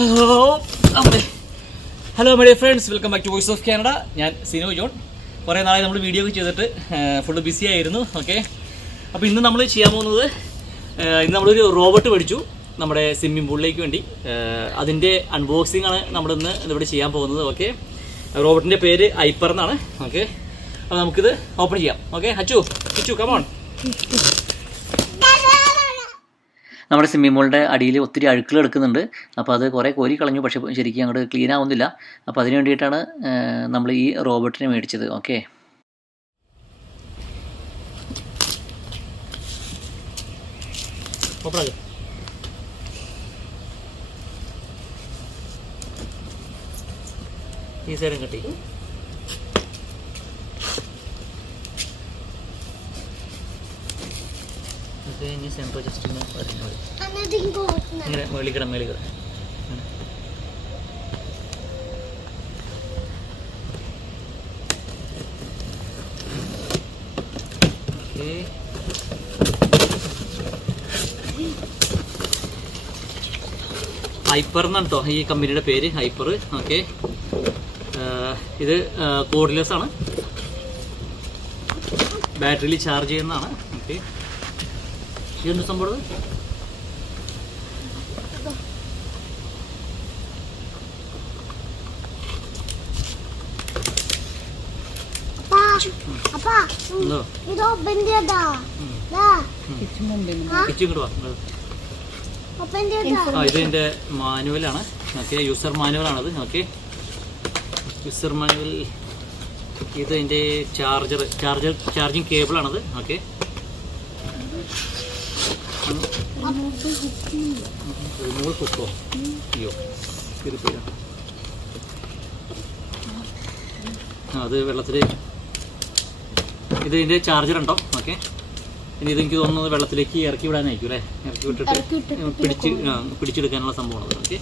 Hello hello my friends welcome back to voice of Canada ഞാൻ Sino John. കുറേ നാളെ നമ്മൾ വീഡിയോ ഒക്കെ ചെയ്തിട്ട് ഫുൾ ബിസി ആയിരുന്നു ഓക്കെ അപ്പോൾ ഇന്ന് നമ്മൾ ചെയ്യാൻ പോകുന്നത് ഇന്ന് നമ്മളൊരു റോബോട്ട് മേടിച്ചു നമ്മുടെ സ്വിമ്മിംഗ് പൂളിലേക്ക് വേണ്ടി. അതിന്റെ അൺബോക്സിംഗ് ആണ് നമ്മളിന്ന് ഇവിടെ ചെയ്യാൻ പോകുന്നത് ഓക്കെ റോബോട്ടിന്റെ പേര് ഐപ്പർ എന്നാണ് ഓക്കെ അപ്പോൾ നമുക്കിത് ഓപ്പൺ ചെയ്യാം okay Achu Achu come on നമ്മുടെ സ്വിമ്മിംഗ് പൂളിന്റെ അടിയിൽ ഒത്തിരി അഴുക്കുകൾ എടുക്കുന്നുണ്ട്. അപ്പോൾ അത് കുറേ കോരി കളഞ്ഞു. പക്ഷേ ശരിക്കും അങ്ങോട്ട് ക്ലീൻ ആവുന്നില്ല. അപ്പോൾ അതിന് വേണ്ടിയിട്ടാണ് നമ്മൾ ഈ റോബോട്ടിനെ മേടിച്ചത്. ഓക്കെ. ഈ സൈഡും കട്ടി. ഇനി സെൻട്രൽ ജസ്റ്റ് ഒന്ന് വരുന്ന മതി ഇങ്ങനെ മേളിക്കട മേളിക്കട ഹൈപ്പർ എന്നാണ് കേട്ടോ ഈ കമ്പനിയുടെ പേര് ഹൈപ്പർ. ഓക്കെ. ഇത് കോഡ്ലെസ് ആണ് ബാറ്ററിയിൽ ചാർജ് ചെയ്യുന്നതാണ്. ഓക്കെ. ഇതെന്ത് സംഭവം ഇത്? അപ്പാ എന്തോ? ഇത് ഓപ്പൺ ചെയ്താ ദാ കിച്ചു ഇങ്ങോട്ട് വാ ഇങ്ങോട്ട്. ഓപ്പൺ ചെയ്താ ആ ഇത് എന്റെ മാനുവലാണ്. ഓക്കെ യൂസർ മാനുവലാണത്. ഓക്കെ യൂസർ മാനുവൽ ഇത് എന്റെ ചാർജർ ചാർജർ ചാർജിങ് കേബിളാണത് ഓക്കെ റിമൂവൽ കുക്കോ അയ്യോ ഇത് പേരാ ആ അത് വെള്ളത്തിൽ ഇത് ഇതിന്റെ ചാർജർ ഉണ്ടോ? ഓക്കെ. ഇനി ഇതെനിക്ക് തോന്നുന്നത് വെള്ളത്തിലേക്ക് ഇറക്കി വിടാനായിരിക്കും അല്ലേ? ഇറക്കി വിട്ടിട്ട് പിടിച്ച് പിടിച്ചെടുക്കാനുള്ള സംഭവമാണ് ഓക്കെ.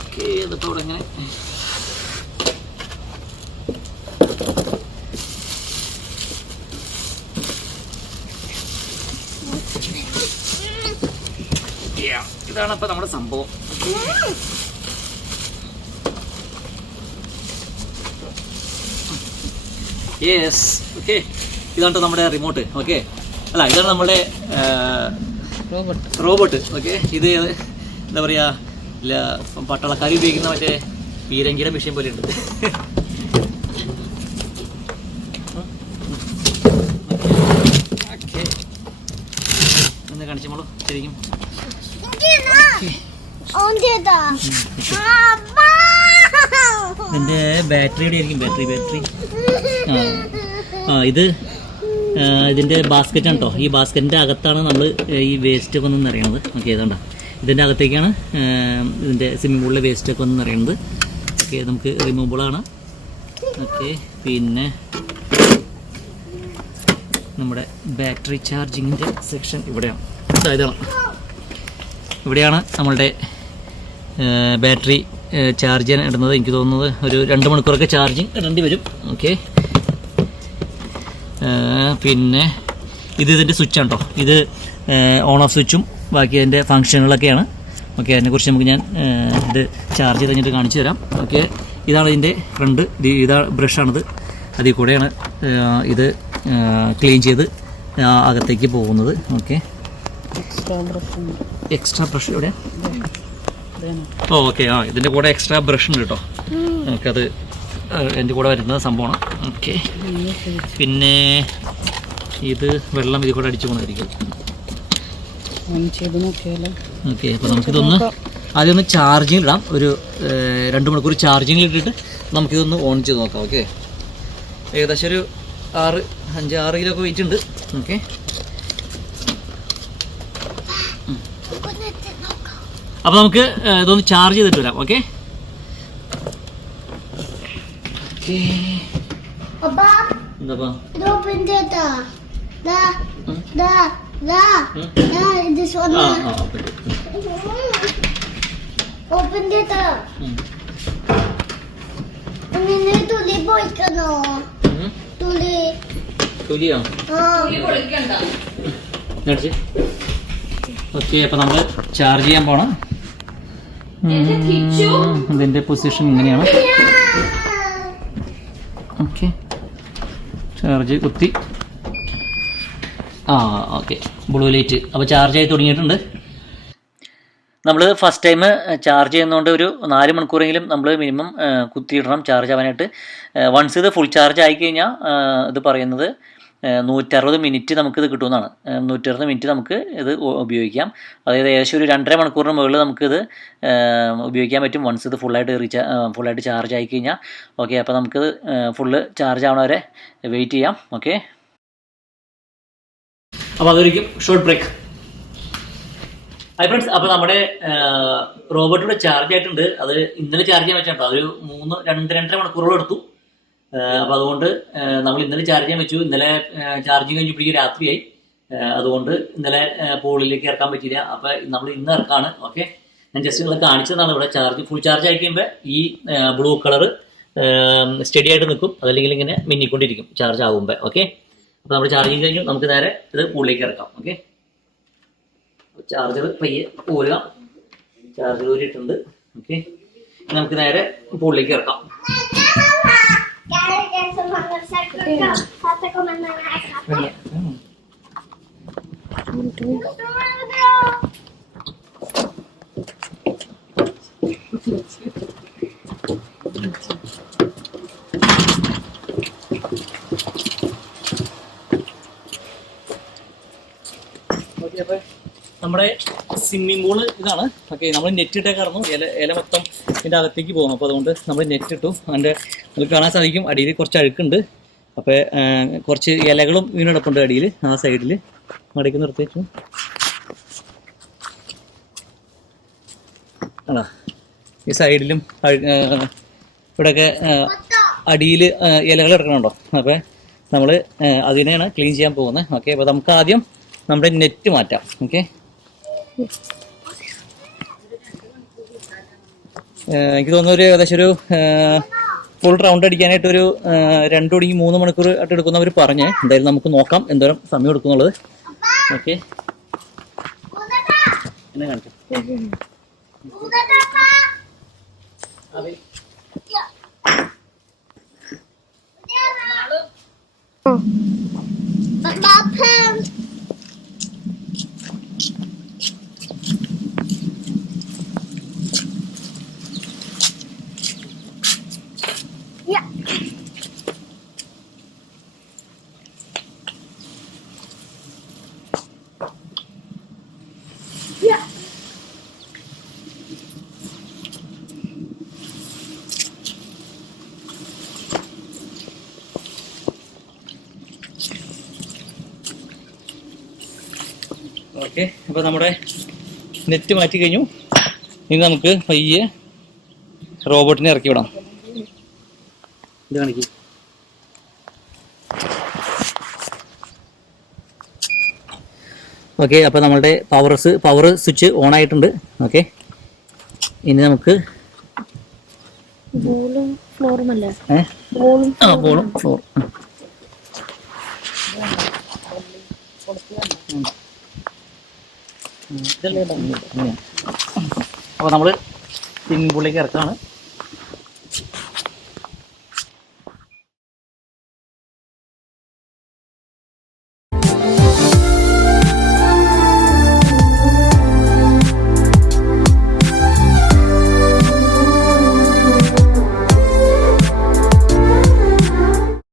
ഓക്കെ അതിപ്പോൾ ഇവിടെ ഇങ്ങനെ Yeah, ഇതാണ് അപ്പോൾ നമ്മുടെ സംഭവം. യെസ് ഓക്കെ ഇതാണ് നമ്മുടെ റിമോട്ട് ഓക്കെ അല്ല ഇതാണ് നമ്മുടെ റോബോട്ട് ഓക്കെ ഇത് എന്താ പറയുക പട്ടാളക്കാരി ഉപയോഗിക്കുന്ന മറ്റേ പീരങ്കിയുടെ വിഷയം പോലെ ഉണ്ട് ഓക്കെ ഒന്ന് കാണിച്ചോളൂ ശരിക്കും ഇതിന്റെ ബാറ്ററിയുടെ ആയിരിക്കും? ബാറ്ററി ബാറ്ററി ആ ഇത് ഇതിന്റെ ഇതിന്റെ ബാസ്ക്കറ്റ് ആണ് കേട്ടോ ഈ ബാസ്ക്കറ്റിന്റെ അകത്താണ് നമ്മൾ ഈ വേസ്റ്റ് ഒക്കെ ഒന്ന് നിറയണത്. ഓക്കെ ഏതാണ്ടാ ഇതിന്റെ അകത്തേക്കാണ് ഇതിന്റെ ഇതിന്റെ സ്വിമ്മിംഗ് പൂളിലെ വേസ്റ്റ് ഒക്കെ ഒന്ന് നിറയണത്. ഓക്കെ നമുക്ക് റിമൂവബിളാണ് ഓക്കെ പിന്നെ നമ്മുടെ ബാറ്ററി ചാർജിങ്ങിന്റെ സെക്ഷൻ ഇവിടെയാണ്. ഇതാ ഇതാണ്. ഇവിടെയാണ് നമ്മളുടെ ബാറ്ററി ചാർജ് ചെയ്യാൻ ഇടുന്നത്. എനിക്ക് തോന്നുന്നത് ഒരു രണ്ട് മണിക്കൂറൊക്കെ ചാർജിങ് ഇടേണ്ടി വരും. ഓക്കെ. പിന്നെ ഇത് ഇതിന്റെ സ്വിച്ചാണ് കേട്ടോ. ഇത് ഓൺ ഓഫ് സ്വിച്ചും ബാക്കി അതിന്റെ ഫങ്ഷനുകളൊക്കെയാണ് ഓക്കെ അതിനെക്കുറിച്ച് നമുക്ക് ഞാൻ ഇത് ചാർജ് ചെയ്ത് കഴിഞ്ഞിട്ട് കാണിച്ചു തരാം. ഓക്കെ ഇതാണ് ഇതിന്റെ ഫ്രണ്ട്. ഇതാ ബ്രഷാണിത്. അതിൽ കൂടെയാണ് ഇത് ക്ലീൻ ചെയ്ത് അകത്തേക്ക് പോകുന്നത്. ഓക്കെ. എക്സ്ട്രാ ബ്രഷ് ഇവിടെ. ഓ ഓക്കെ ആ ഇതിന്റെ കൂടെ എക്സ്ട്രാ ബ്രഷ് ഉണ്ട് കേട്ടോ നമുക്കത് എന്റെ കൂടെ വരുന്ന സംഭവമാണ്. ഓക്കെ പിന്നെ ഇത് വെള്ളം ഇതിൽ കൂടെ അടിച്ചു പോകുന്നതായിരിക്കും ഓക്കെ അപ്പോൾ നമുക്കിതൊന്ന് ആദ്യം ഒന്ന് ചാർജിങ് ഇടാം. ഒരു രണ്ട് മണിക്കൂർ ചാർജിങ്ങിൽ ഇട്ടിട്ട് നമുക്കിതൊന്ന് ഓൺ ചെയ്ത് നോക്കാം. ഓക്കെ ഏകദേശം ഒരു ആറ് അഞ്ച് ആറ് കിലോ ഒക്കെ വെയിറ്റ് ഉണ്ട്. ഓക്കെ അപ്പോൾ നമുക്ക് ഇതൊന്ന് ചാർജ് ചെയ്തിട്ട് വരാം ഓക്കെ. ഓപ്പൺ ചെയ്താ തുള്ളി പോയിക്കണോ. തുള്ളി. തൊലിയോ ആ. മേടിച്ച് ഓക്കെ അപ്പോൾ നമ്മൾ ചാർജ് ചെയ്യാൻ പോണം. ഇതിന്റെ പൊസിഷൻ ഇങ്ങനെയാണ്. ഓക്കെ ചാർജ് കുത്തി. ആ ഓക്കെ ബ്ലൂ ലൈറ്റ് അപ്പോൾ ചാർജ് ആയി തുടങ്ങിയിട്ടുണ്ട്. നമ്മൾ ഫസ്റ്റ് ടൈം ചാർജ് ചെയ്യുന്നതുകൊണ്ട് ഒരു നാല് മണിക്കൂറെങ്കിലും നമ്മൾ മിനിമം കുത്തിയിടണം ചാർജ് ആവാനായിട്ട്. വൺസ് ഇത് ഫുൾ ചാർജ് ആയി കഴിഞ്ഞാൽ ഇത് പറയുന്നത് നൂറ്ററുപത് മിനിറ്റ് നമുക്കിത് കിട്ടുമെന്നാണ്. നൂറ്ററുപത് മിനിറ്റ് നമുക്ക് ഇത് ഉപയോഗിക്കാം. അതായത് ഏകദേശം ഒരു രണ്ടര മണിക്കൂറിന് മുകളിൽ നമുക്കിത് ഉപയോഗിക്കാൻ പറ്റും. വൺസ് ഇത് ഫുള്ളായിട്ട് റീചാ ഫുള്ളായിട്ട് ചാർജ് ആയി കഴിഞ്ഞാൽ ഓക്കെ അപ്പോൾ നമുക്കിത് ഫുള്ള് ചാർജ് ആവണ വരെ വെയിറ്റ് ചെയ്യാം. ഓക്കെ അപ്പോൾ അതൊരിക്കും ഷോർട്ട് ബ്രേക്ക് ഹൈ ഫ്രണ്ട്സ് അപ്പോൾ നമ്മുടെ റോബോട്ടിവിടെ ചാർജ് ആയിട്ടുണ്ട്. അത് ഇന്നലെ ചാർജ് ചെയ്യാൻ വെച്ചിട്ടോ അതൊരു മൂന്ന് രണ്ട് രണ്ടര മണിക്കൂറോളം എടുത്തു. അപ്പോൾ അതുകൊണ്ട് നമ്മൾ ഇന്നലെ ചാർജ് ചെയ്യാൻ വെച്ചു. ഇന്നലെ ചാർജ് കഴിഞ്ഞപ്പോഴേക്കും രാത്രിയായി. അതുകൊണ്ട് ഇന്നലെ പോളിലേക്ക് ഇറക്കാൻ പറ്റിയില്ല. അപ്പൊ നമ്മൾ ഇന്ന് ഇറക്കാണ്. ഓക്കെ? ഞാൻ ജസ്റ്റ് നിങ്ങൾ കാണിച്ചതാണ് ഇവിടെ ചാർജ് ഫുൾ ചാർജ് ആയി കഴിയുമ്പോൾ ഈ ബ്ലൂ കളർ സ്റ്റഡി ആയിട്ട് നിൽക്കും. അതല്ലെങ്കിൽ ഇങ്ങനെ മിന്നിക്കൊണ്ടിരിക്കും. ചാർജ് ആകുമ്പോൾ ഓക്കെ? അപ്പോൾ നമ്മൾ ചാർജ് ചെയ്ത് കഴിഞ്ഞു. നമുക്ക് നേരെ ഇത് പൂളിലേക്ക് ഇറക്കാം. ഓക്കെ? ചാർജർ പയ്യെ പോരുക. ചാർജർ ഊരിയിട്ടുണ്ട്. ഓക്കെ? നമുക്ക് നേരെ പൂളിലേക്ക് ഇറക്കാം. Satu komentar ഓക്കെ അപ്പോൾ നമ്മുടെ സ്വിമ്മിംഗ് പൂൾ ഇതാണ്. ഓക്കെ നമ്മൾ നെറ്റ് ഇട്ടേ കടന്നു. ഇല ഇല മൊത്തം ഇതിന്റെ അകത്തേക്ക് പോകും അപ്പോൾ അതുകൊണ്ട് നമ്മൾ നെറ്റ് ഇട്ടു. അതിന്റെ നമുക്ക് കാണാൻ സാധിക്കും. അടിയിൽ കുറച്ച് അഴുക്കുണ്ട്. അപ്പോൾ കുറച്ച് ഇലകളും വീണെടുപ്പുണ്ട് അടിയിൽ. ആ സൈഡിൽ മടക്കി നിർത്തിച്ചു ആണോ? ഈ സൈഡിലും ഇവിടെയൊക്കെ അടിയിൽ ഇലകൾ എടുക്കണുണ്ടോ അപ്പോൾ നമ്മൾ അതിനെയാണ് ക്ലീൻ ചെയ്യാൻ പോകുന്നത്. ഓക്കെ അപ്പോൾ നമുക്ക് ആദ്യം നമ്മുടെ നെറ്റ് മാറ്റാം. ഓക്കെ? എനിക്ക് തോന്നുന്നു ഒരു ഏകദേശം ഒരു ഫുൾ റൗണ്ട് അടിക്കാനായിട്ട് ഒരു രണ്ടു മണിക്ക് മൂന്ന് മണിക്കൂർ ആയിട്ട് എടുക്കുന്നവർ പറഞ്ഞേ. എന്തായാലും നമുക്ക് നോക്കാം എന്തോരം സമയം എടുക്കുന്നുള്ളത്. ഓക്കെ. എന്നെ കാണിക്കാം. Ya. ഓക്കെ അപ്പോൾ നമ്മുടെ നെറ്റ് മാറ്റി കഴിഞ്ഞു. ഇനി നമുക്ക് പയ്യെ റോബോട്ടിനെ ഇറക്കി വിടാം. ഇത് കാണിക്കും. ഓക്കെ അപ്പോൾ നമ്മളുടെ പവർ പവർ സ്വിച്ച് ഓൺ ആയിട്ടുണ്ട് ഓക്കെ ഇനി നമുക്ക് ബോളും ഫ്ലോറും അല്ലേ ഏ ബോളും ആ ബോളും ഫ്ലോർ അപ്പോൾ നമ്മൾ പിൻപുള്ളിക്ക് ഇറക്കാണ്